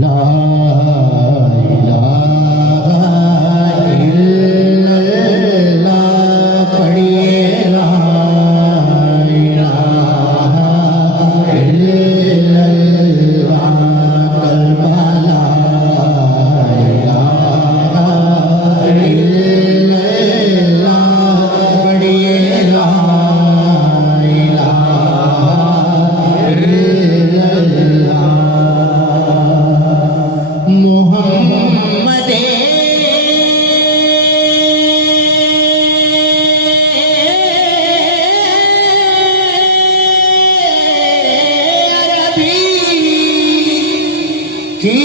ला इलाहा इल्लल्लाह पढ़िए ला इलाहा इल्लल्लाह कलमा ला इलाहा इल्लल्लाह पढ़िए ला इलाहा इल्लल्लाह मोहम्मद अरबी की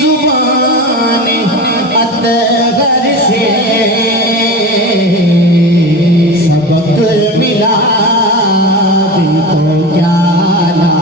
जुबान अतगर से सबक मिला भी तो क्या ला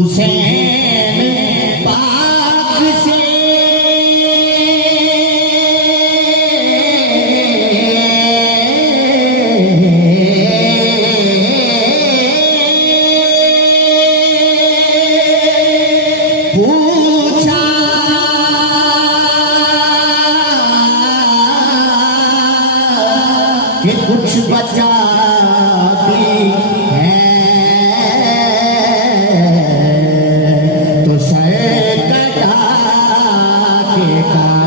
हुसैन पाक से पूछा कि कुछ बचा भी है तो सर कटा के का